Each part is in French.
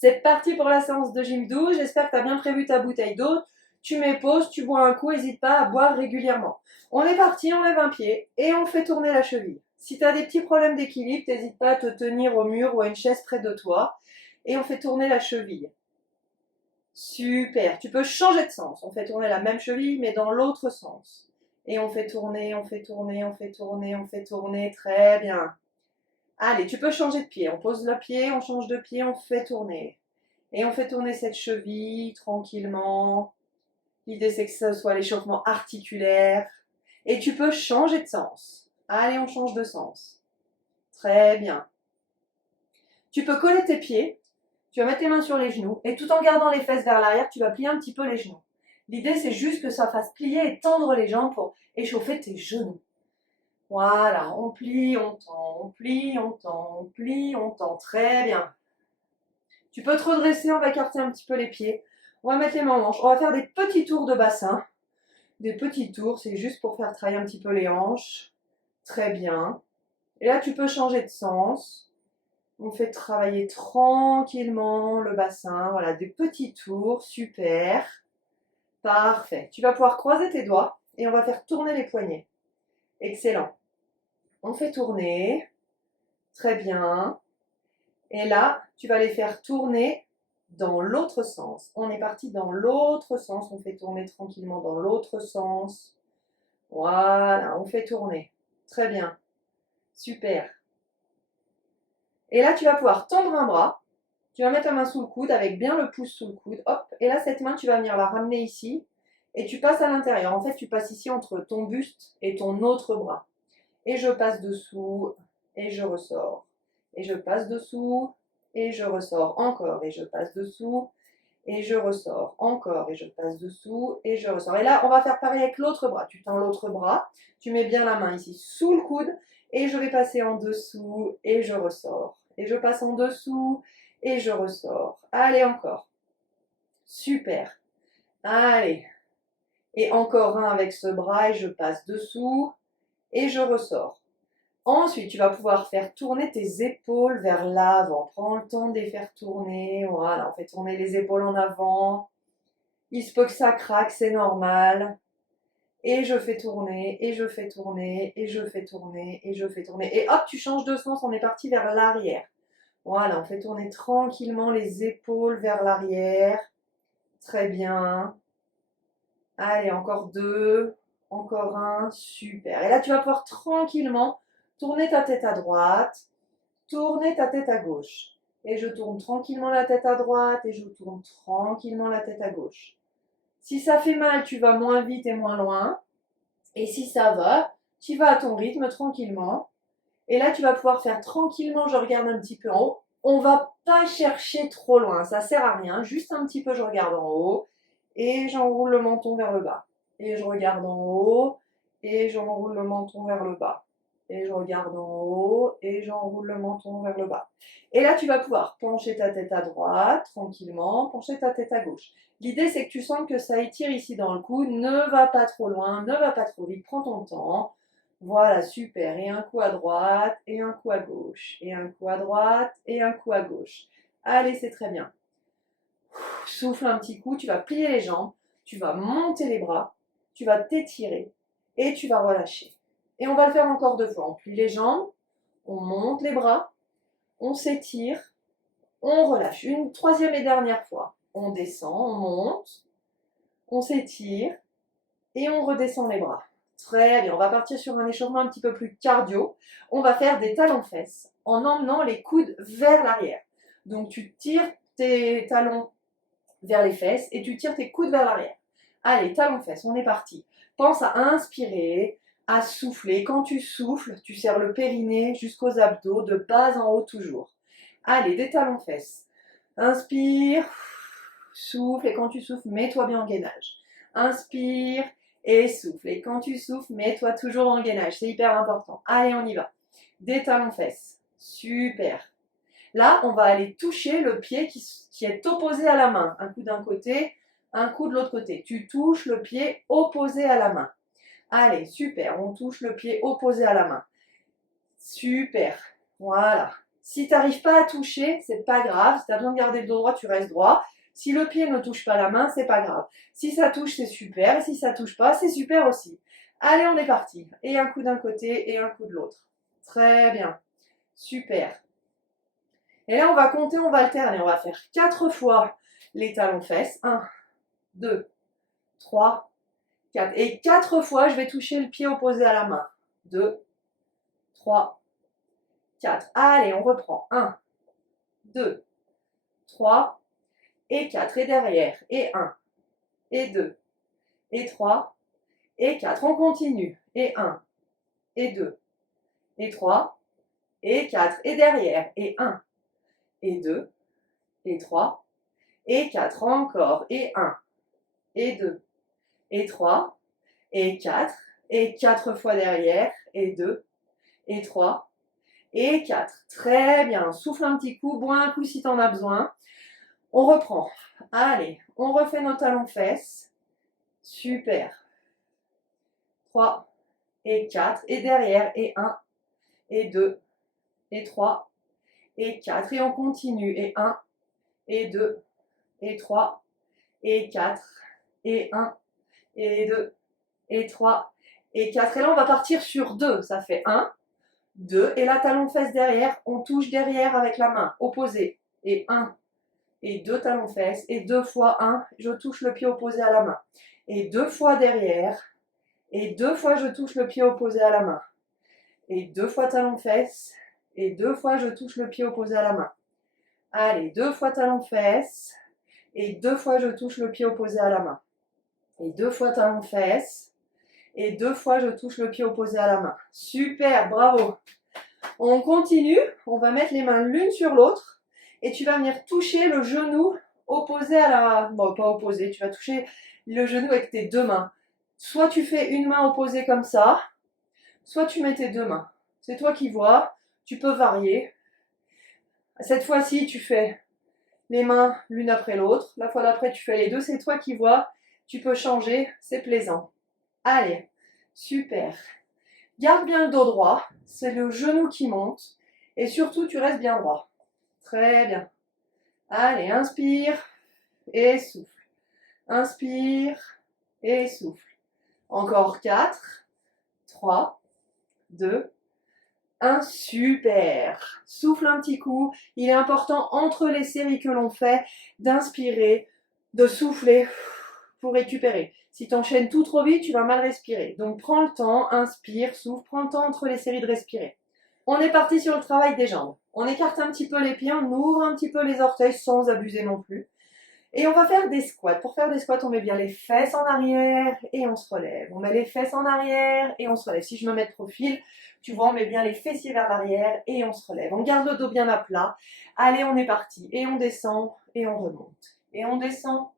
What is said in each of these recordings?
C'est parti pour la séance de gym 12. J'espère que tu as bien prévu ta bouteille d'eau. Tu mets pause, tu bois un coup, n'hésite pas à boire régulièrement. On est parti, on lève un pied et on fait tourner la cheville. Si tu as des petits problèmes d'équilibre, n'hésite pas à te tenir au mur ou à une chaise près de toi. Et on fait tourner la cheville. Super. Tu peux changer de sens. On fait tourner la même cheville, mais dans l'autre sens. Et on fait tourner, on fait tourner, on fait tourner, on fait tourner. Très bien. Allez, tu peux changer de pied. On pose le pied, on change de pied, on fait tourner. Et on fait tourner cette cheville tranquillement. L'idée, c'est que ce soit l'échauffement articulaire. Et tu peux changer de sens. Allez, on change de sens. Très bien. Tu peux coller tes pieds. Tu vas mettre tes mains sur les genoux. Et tout en gardant les fesses vers l'arrière, tu vas plier un petit peu les genoux. L'idée, c'est juste que ça fasse plier et tendre les jambes pour échauffer tes genoux. Voilà, on plie, on tend, on plie, on tend, on plie, on tend. Très bien. Tu peux te redresser, on va écarter un petit peu les pieds. On va mettre les mains en hanches. On va faire des petits tours de bassin. Des petits tours, c'est juste pour faire travailler un petit peu les hanches. Très bien. Et là, tu peux changer de sens. On fait travailler tranquillement le bassin. Voilà, des petits tours. Super. Parfait. Tu vas pouvoir croiser tes doigts et on va faire tourner les poignets. Excellent. On fait tourner. Très bien. Et là, tu vas les faire tourner dans l'autre sens. On est parti dans l'autre sens. On fait tourner tranquillement dans l'autre sens. Voilà, on fait tourner. Très bien. Super. Et là, tu vas pouvoir tendre un bras. Tu vas mettre ta main sous le coude avec bien le pouce sous le coude. Hop. Et là, cette main, tu vas venir la ramener ici. Et tu passes à l'intérieur. En fait, tu passes ici entre ton buste et ton autre bras. Et je passe dessous. Et je ressors. Et je passe dessous. Et je ressors encore. Et je passe dessous. Et je ressors encore. Et je passe dessous. Et je ressors. Et là, on va faire pareil avec l'autre bras. Tu tends l'autre bras. Tu mets bien la main ici sous le coude. Et je vais passer en dessous. Et je ressors. Et je passe en dessous. Et je ressors. Allez, encore. Super. Allez. Et encore un avec ce bras. Et je passe dessous. Et je ressors. Ensuite, tu vas pouvoir faire tourner tes épaules vers l'avant. Prends le temps de les faire tourner. Voilà, on fait tourner les épaules en avant. Il se peut que ça craque, c'est normal. Et je fais tourner, et je fais tourner, et je fais tourner, et je fais tourner. Et hop, tu changes de sens, on est parti vers l'arrière. Voilà, on fait tourner tranquillement les épaules vers l'arrière. Très bien. Allez, encore deux. Encore un. Super. Et là, tu vas pouvoir tranquillement tourner ta tête à droite, tourner ta tête à gauche. Et je tourne tranquillement la tête à droite et je tourne tranquillement la tête à gauche. Si ça fait mal, tu vas moins vite et moins loin. Et si ça va, tu vas à ton rythme tranquillement. Et là, tu vas pouvoir faire tranquillement, je regarde un petit peu en haut. On va pas chercher trop loin, ça sert à rien. Juste un petit peu, je regarde en haut. Et j'enroule le menton vers le bas. Et je regarde en haut. Et j'enroule le menton vers le bas. Et je regarde en haut. Et j'enroule le menton vers le bas. Et là, tu vas pouvoir pencher ta tête à droite, tranquillement. Pencher ta tête à gauche. L'idée, c'est que tu sens que ça étire ici dans le cou. Ne va pas trop loin, ne va pas trop vite. Prends ton temps. Voilà, super. Et un coup à droite, et un coup à gauche. Et un coup à droite, et un coup à gauche. Allez, c'est très bien. Souffle un petit coup, tu vas plier les jambes, tu vas monter les bras, tu vas t'étirer, et tu vas relâcher. Et on va le faire encore deux fois. On plie les jambes, on monte les bras, on s'étire, on relâche. Une troisième et dernière fois. On descend, on monte, on s'étire, et on redescend les bras. Très bien, on va partir sur un échauffement un petit peu plus cardio. On va faire des talons-fesses en emmenant les coudes vers l'arrière. Donc tu tires tes talons vers les fesses et tu tires tes coudes vers l'arrière. Allez, talons-fesses, on est parti. Pense à inspirer, à souffler. Quand tu souffles, tu serres le périnée jusqu'aux abdos, de bas en haut toujours. Allez, des talons-fesses. Inspire, souffle et quand tu souffles, mets-toi bien en gainage. Inspire et souffle. Et quand tu souffles, mets-toi toujours en gainage. C'est hyper important. Allez, on y va. Des talons-fesses. Super. Là, on va aller toucher le pied qui est opposé à la main. Un coup d'un côté, un coup de l'autre côté. Tu touches le pied opposé à la main. Allez, super. On touche le pied opposé à la main. Super. Voilà. Si tu n'arrives pas à toucher, c'est pas grave. Si tu as besoin de garder le dos droit, tu restes droit. Si le pied ne touche pas la main, c'est pas grave. Si ça touche, c'est super. Et si ça touche pas, c'est super aussi. Allez, on est parti. Et un coup d'un côté et un coup de l'autre. Très bien. Super. Et là, on va compter, on va alterner. On va faire 4 fois les talons-fesses. 1, 2, 3, 4. Et 4 fois, je vais toucher le pied opposé à la main. 2, 3, 4. Allez, on reprend. 1, 2, 3 et 4. Et derrière. Et 1, et 2, et 3, et 4. On continue. Et 1, et 2, et 3, et 4. Et derrière. Et 1, et 2, et 3, et 4. Encore. Et 1, et 2, et 3, et 4. Et 4 fois derrière. Et 2, et 3, et 4. Très bien. Souffle un petit coup, bois un coup si tu en as besoin. On reprend. Allez, on refait nos talons-fesses. Super. 3 et 4. Et derrière, et 1, et 2, et 3, et 4. Et on continue. Et 1, et 2, et 3, et 4. Et 1, et 2, et 3, et 4. Et là, on va partir sur 2. Ça fait 1, 2. Et là, talon-fesse derrière. On touche derrière avec la main opposée. Et 1, et 2 talons-fesses. Et 2 fois 1, je touche le pied opposé à la main. Et 2 fois derrière. Et 2 fois, je touche le pied opposé à la main. Et 2 fois talon-fesses. Et 2 fois, je touche le pied opposé à la main. Allez, 2 fois talon-fesses. Et 2 fois, je touche le pied opposé à la main. Et 2 fois talon-fesses. Et 2 fois, je touche le pied opposé à la main. Super, bravo. On continue. On va mettre les mains l'une sur l'autre. Et tu vas venir toucher le genou opposé à la... Bon, pas opposé. Tu vas toucher le genou avec tes 2 mains. Soit tu fais une main opposée comme ça, soit tu mets tes 2 mains. C'est toi qui vois. Tu peux varier. Cette fois-ci, tu fais les mains l'une après l'autre. La fois d'après, tu fais les deux. C'est toi qui vois. Tu peux changer. C'est plaisant. Allez, super. Garde bien le dos droit. C'est le genou qui monte. Et surtout, tu restes bien droit. Très bien. Allez, inspire et souffle. Inspire et souffle. Encore 4, 3, 2, 1. Super. Souffle un petit coup. Il est important entre les séries que l'on fait d'inspirer, de souffler pour récupérer. Si tu enchaînes tout trop vite, tu vas mal respirer. Donc prends le temps, inspire, souffle, prends le temps entre les séries de respirer. On est parti sur le travail des jambes. On écarte un petit peu les pieds, on ouvre un petit peu les orteils sans abuser non plus. Et on va faire des squats. Pour faire des squats, on met bien les fesses en arrière et on se relève. On met les fesses en arrière et on se relève. Si je me mets de profil, tu vois, on met bien les fessiers vers l'arrière et on se relève. On garde le dos bien à plat. Allez, on est parti. Et on descend et on remonte. Et on descend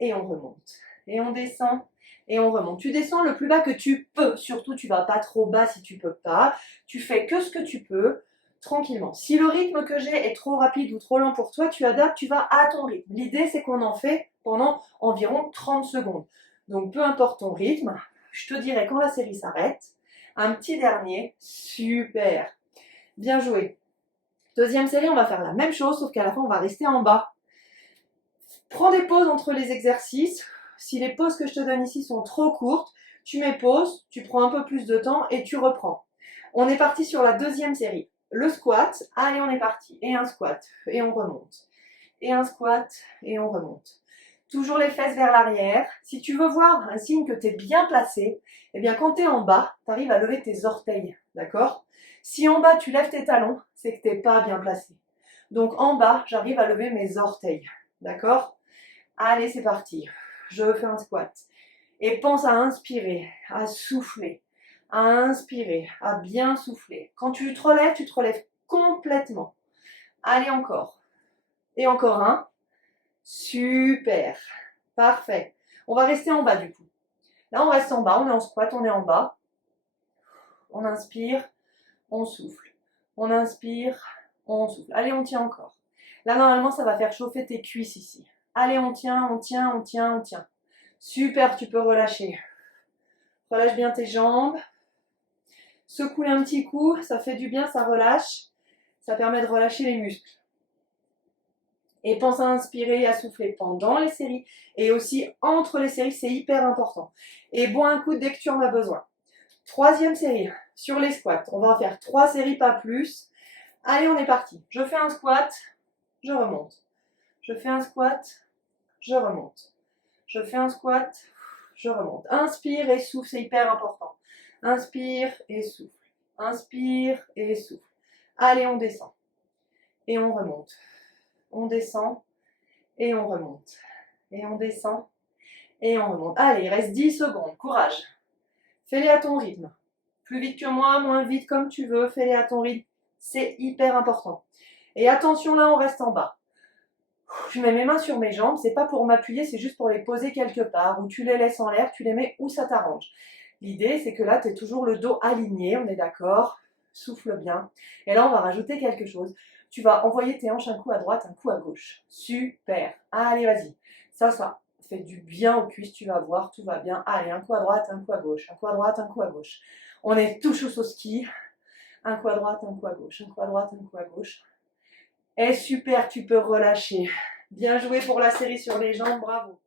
et on remonte. Et on descend et on remonte. Tu descends le plus bas que tu peux. Surtout, tu vas pas trop bas si tu peux pas. Tu fais que ce que tu peux. Tranquillement. Si le rythme que j'ai est trop rapide ou trop lent pour toi, tu adaptes, tu vas à ton rythme. L'idée, c'est qu'on en fait pendant environ 30 secondes. Donc, peu importe ton rythme, je te dirai quand la série s'arrête. Un petit dernier. Super. Bien joué. Deuxième série, on va faire la même chose, sauf qu'à la fin, on va rester en bas. Prends des pauses entre les exercices. Si les pauses que je te donne ici sont trop courtes, tu mets pause, tu prends un peu plus de temps et tu reprends. On est parti sur la deuxième série. Le squat, allez on est parti, et un squat, et on remonte, et un squat, et on remonte. Toujours les fesses vers l'arrière. Si tu veux voir un signe que tu es bien placé, eh bien quand tu es en bas, tu arrives à lever tes orteils, d'accord? Si en bas tu lèves tes talons, c'est que tu n'es pas bien placé. Donc en bas, j'arrive à lever mes orteils, d'accord? Allez c'est parti, je fais un squat. Et pense à inspirer, à souffler. À inspirer, à bien souffler. Quand tu te relèves complètement. Allez encore. Et encore un. Super. Parfait. On va rester en bas du coup. Là, on reste en bas, on est en squat, on est en bas. On inspire, on souffle. On inspire, on souffle. Allez, on tient encore. Là, normalement, ça va faire chauffer tes cuisses ici. Allez, on tient, on tient, on tient, on tient. Super, tu peux relâcher. Relâche bien tes jambes. Secoue un petit coup, ça fait du bien, ça relâche. Ça permet de relâcher les muscles. Et pense à inspirer et à souffler pendant les séries et aussi entre les séries, c'est hyper important. Et bois un coup dès que tu en as besoin. Troisième série, sur les squats. On va en faire 3 séries, pas plus. Allez, on est parti. Je fais un squat, je remonte. Je fais un squat, je remonte. Je fais un squat, je remonte. Inspire et souffle, c'est hyper important. Inspire et souffle. Inspire et souffle. Allez, on descend. Et on remonte. On descend et on remonte. Et on descend et on remonte. Allez, il reste 10 secondes. Courage. Fais-les à ton rythme. Plus vite que moi, moins vite, comme tu veux. Fais-les à ton rythme. C'est hyper important. Et attention, là, on reste en bas. Je mets mes mains sur mes jambes. C'est pas pour m'appuyer, c'est juste pour les poser quelque part. Ou tu les laisses en l'air, tu les mets où ça t'arrange. L'idée, c'est que là, tu es toujours le dos aligné. On est d'accord? Souffle bien. Et là, on va rajouter quelque chose. Tu vas envoyer tes hanches un coup à droite, un coup à gauche. Super. Allez, vas-y. Ça fait du bien aux cuisses, tu vas voir, tout va bien. Allez, un coup à droite, un coup à gauche. Un coup à droite, un coup à gauche. On est tous au ski. Un coup à droite, un coup à gauche. Un coup à droite, un coup à gauche. Et super, tu peux relâcher. Bien joué pour la série sur les jambes, bravo.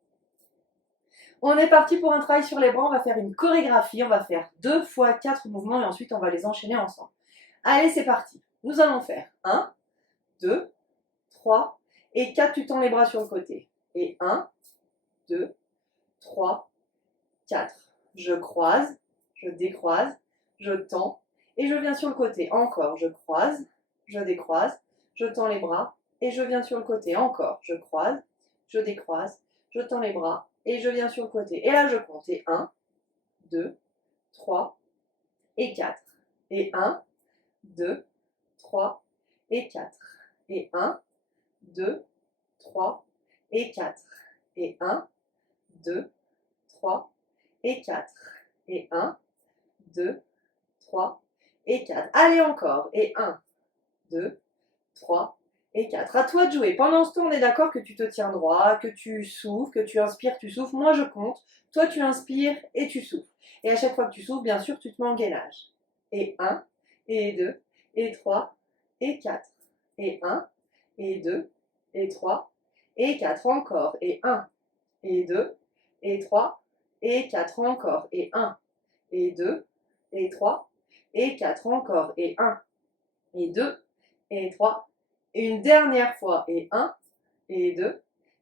On est parti pour un travail sur les bras. On va faire une chorégraphie. On va faire 2 fois 4 mouvements et ensuite on va les enchaîner ensemble. Allez, c'est parti. Nous allons faire 1, 2, 3 et 4, tu tends les bras sur le côté. Et 1, 2, 3, 4. Je croise, je décroise, je tends et je viens sur le côté. Encore, je croise, je décroise, je tends les bras et je viens sur le côté. Encore, je croise, je décroise, je tends les bras et je viens sur le côté. Et là, je compte. Et 1, 2, 3 et 4. Et 1, 2, 3 et 4. Et 1, 2, 3 et 4. Et 1, 2, 3 et 4. Et 1, 2, 3 et 4. Allez encore. Et 1, 2, 3 et 4. À toi de jouer. Pendant ce temps, on est d'accord que tu te tiens droit, que tu souffles, que tu inspires, tu souffles. Moi, je compte. Toi, tu inspires et tu souffles. Et à chaque fois que tu souffles, bien sûr, tu te mets en gainage. Et 1, et 2, et 3, et 4. Et 1, et 2, et 3, et 4 encore. Et 1, et 2, et 3, et 4 encore. Et 1, et 2, et 3, et 4 encore. Et 1, et 2, et 3, et une dernière fois. Et 1, et 2,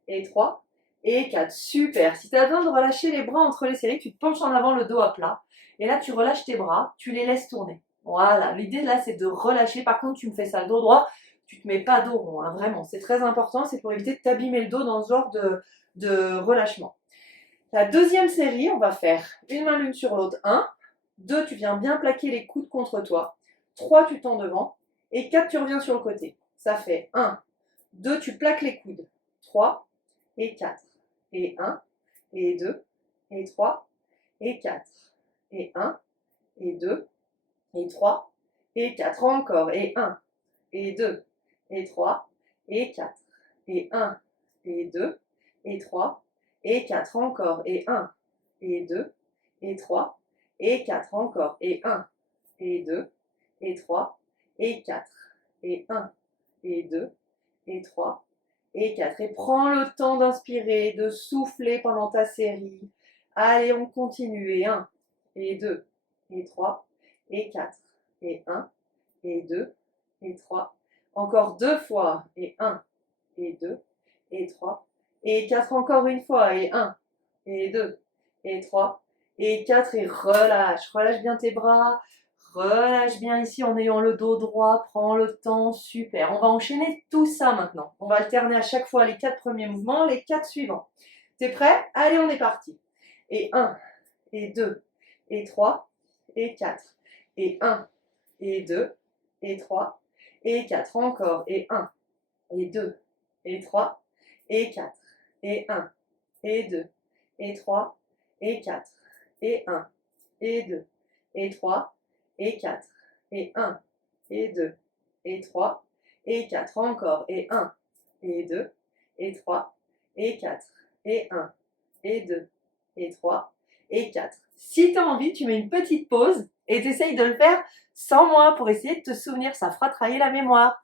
et 3, et 4. Super. Si tu as besoin de relâcher les bras entre les séries, tu te penches en avant, le dos à plat. Et là, tu relâches tes bras, tu les laisses tourner. Voilà. L'idée là, c'est de relâcher. Par contre, tu me fais ça le dos droit. Tu te mets pas dos rond, hein, vraiment. C'est très important. C'est pour éviter de t'abîmer le dos dans ce genre de relâchement. La deuxième série, on va faire une main l'une sur l'autre. 1, 2, tu viens bien plaquer les coudes contre toi. 3, tu tends devant. Et 4, tu reviens sur le côté. Ça fait 1, 2, tu plaques les coudes. 3 et 4. Et 1, et 2, et 3, et 4. Et 1, et 2, et 3, et 4. Encore. Et 1, et 2, et 3, et 4. Et 1, et 2, et 3, et 4 encore. Et 1, et 2, et 3, et 4 encore. Et 1, et 2, et 3, et 4. Et 1, et 2, et 3, et 4. Et prends le temps d'inspirer, de souffler pendant ta série. Allez, on continue. Et 1, et 2, et 3, et 4. Et 1, et 2, et 3. Encore 2 fois. Et 1, et 2, et 3, et 4 encore une fois. Et 1, et 2, et 3, et 4. Et relâche. Relâche bien tes bras. Relâche bien ici en ayant le dos droit. Prends le temps. Super. On va enchaîner tout ça maintenant. On va alterner à chaque fois les 4 premiers mouvements, les 4 suivants. T'es prêt? Allez, on est parti. Et 1, et 2, et 3, et 4. Et 1, et 2, et 3, et 4. Encore. Et 1, et 2, et 3, et 4. Et 1, et 2, et 3, et 4. Et 1, et 2, et 3, et 4. Et 1, et 2, et 3, et 4. Encore. Et 1, et 2, et 3, et 4. Et 1, et 2, et 3, et 4. Si tu as envie, tu mets une petite pause et tu essayes de le faire sans moi pour essayer de te souvenir. Ça fera travailler la mémoire.